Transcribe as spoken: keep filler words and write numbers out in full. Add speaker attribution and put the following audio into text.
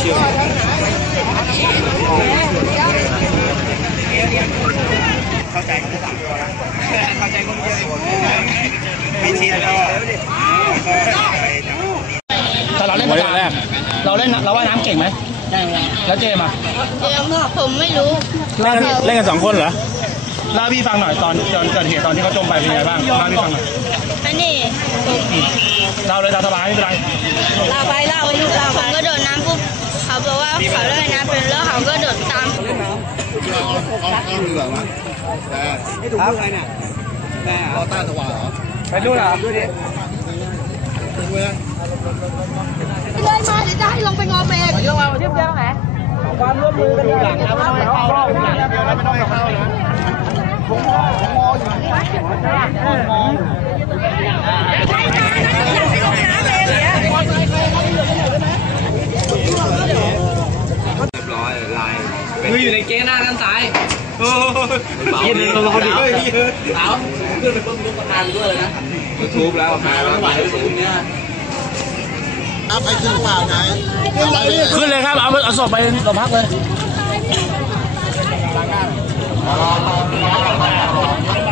Speaker 1: เข้าใจคนที่สามตัวแล้วเข้าใจคนเดียวไม่เชียร์แล้วแต่เราเล่นประจำเราเล่นเราว่ายน้ำเก่งไหมได้แล้วเจมา
Speaker 2: เจมผมไม่รู้
Speaker 3: เล่นเล่นกันสองคนเหรอ
Speaker 1: เล่าพี่ฟังหน่อยตอนตอนเกิดเหตุตอนที่เขาจมไปเป็นไงบ้างเล่าพี่ฟังหน่อย
Speaker 2: อันนี้
Speaker 1: เล่าเลยตามสบายไม่เป็นไร
Speaker 2: เล่าไปเล่าไปเล่าผมก็โดดน้ำปุ๊บเขาบอกว่าเขาเล่นน้ำเป็นแล้วเขาก็โดดตาม
Speaker 4: เอาเอาเรือมาแต่ให้ดูอะไรเนี่ยแม่รอต้าสว่างเหรอ
Speaker 1: ไปดูเหรอดูดิ
Speaker 4: ดูเลย
Speaker 2: เลยมาเดี๋ยวจะให้ลงไปงอเบรกลงมาเทียบเทียบไหน
Speaker 1: ความร่วมมือกันหลังแล้วไม่ต้องเข้าหลังเดียวแล้วไม่ต้องเข้านะผมมองผมมองอยู่มอง
Speaker 4: ร้อยลาย
Speaker 1: มืออยู่ในเก๊หน้าด้านซ้ายโอ้ยยืนลงเขาดิสาวขึ้นไปเพิ่มลูกประธานด้วยเลยนะ
Speaker 4: ยูทูบแล้วมาแล้วไหวสูงเนี้ยเอาไปขึ้นเปล่าไหน
Speaker 3: ขึ้นเลยครับเอาเอาศพไปโรงพักเลย